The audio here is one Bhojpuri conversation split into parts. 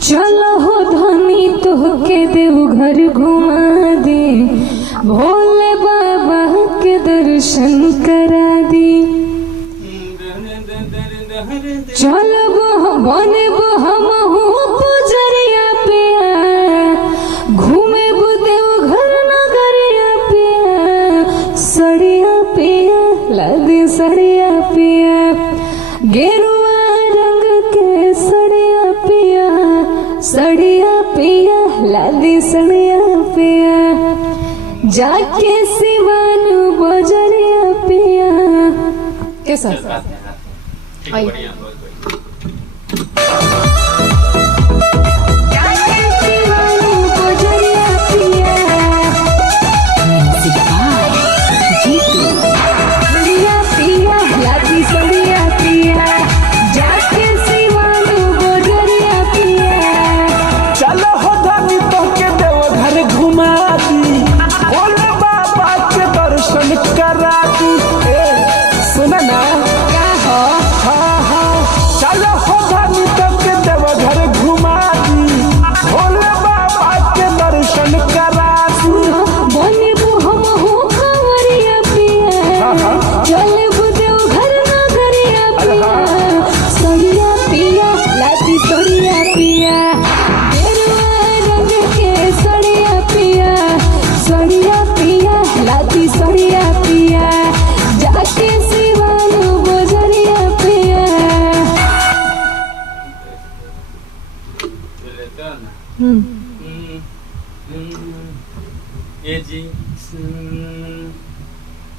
चलो हो धनी तोहके देवघर घुमा दे, भोले बाबा के दर्शन करा दी। चलो बने हमहू पुजरिया पिया, घूमे देवघर नगरिया पिया। सड़िया पिया लदी सड़िया पिया, गेरुआ रंग के सड़िया पिया। सड़िया पिया लादी सड़िया पिया, जाके सिवानु बजरिया पिया। कैसा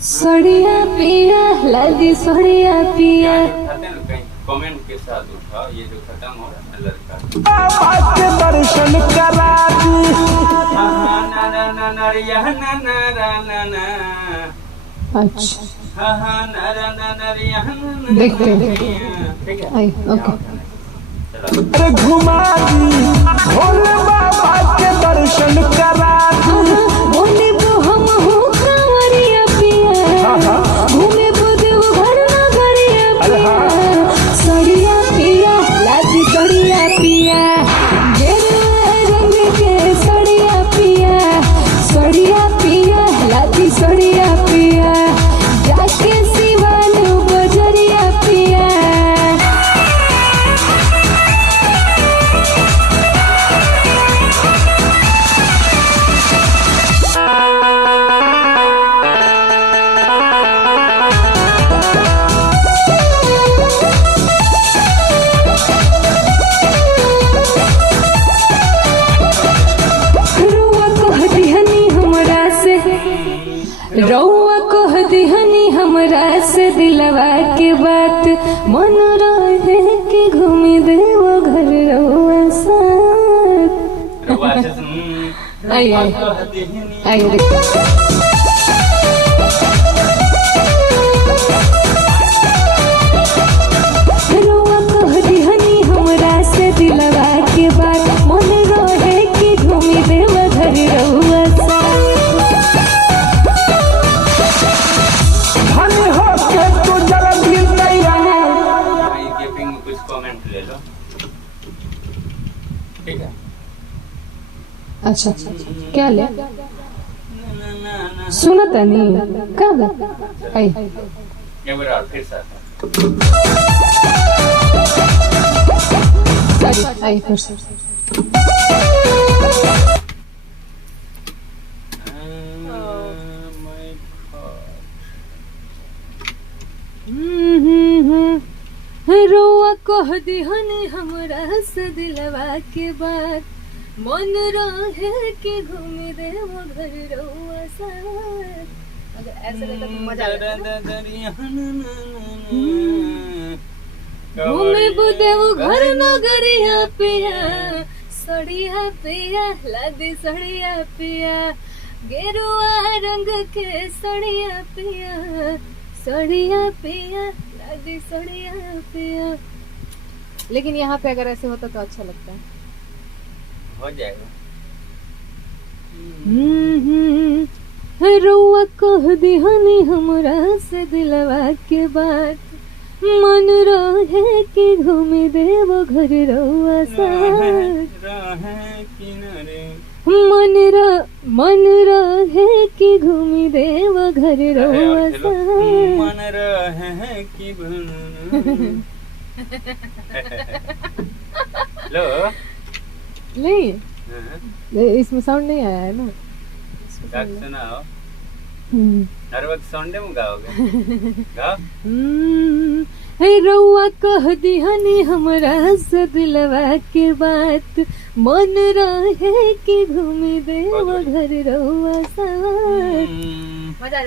सड़िया पिया लादी सड़िया पिया। कमेंट के साथ उठाओ, ये जो खत्म हो रहा है लड़का बाबा के दर्शन करा दी। अच्छा देखते ओके घुमा दी, भोले बाबा के दर्शन करा दी। बोले हम कांवरिया पिया, घूमे देवघर नगरिया पिया। सड़िया पिया लादी सड़िया पिया, गेरुआ रंग के सड़िया पिया। सड़िया पिया लादी सड़िया पिया, जाके सिवानु बजरिया पिया। रउआ कह दिहनी हमरा से दिलवा के बात, मन रहे के घूमी देव घर रउआ साथ। आई रउआ कह दिहनी हमरा से दिलवा के बात, मन रहे के घूमी देव घर रउआ साथ। ले लो, ठीक है। अच्छा क्या ले सुनता नहीं का आई एक बार और फिर साथ आई फिर से रोआ कह दिहनी हमरा से दिलवा के बात, मन रहे के घूमे देव घर रउआ साथ। अगर ऐसे रहता तो मजा आता घूमे देव घर नगरिया पिया। सड़िया पिया लादी सड़िया पिया, गेरुआ रंग के सड़िया पिया। सड़िया पिया लादी सड़िया पिया। लेकिन यहाँ पे अगर ऐसे होता तो अच्छा लगता है। हो जाएगा। रउआ कह दिहनी हमरा से दिलवा के बात, मन रहे कि घूमी देव घर रउआ साथ रहे किनारे मन रहे कि घूमी देव घर रउआ साथ मन रहे कि लो नहीं हाँ, इसमें साउंड नहीं आया है ना गा के सुनाओ हम्म। हर वक्त सॉन्डे में गाओगे गाओ हे रउआ कह दिहनी हमरा से दिलवा के बात मन रहे कि घूमी देव घर रउआ साथ हम्म, मजा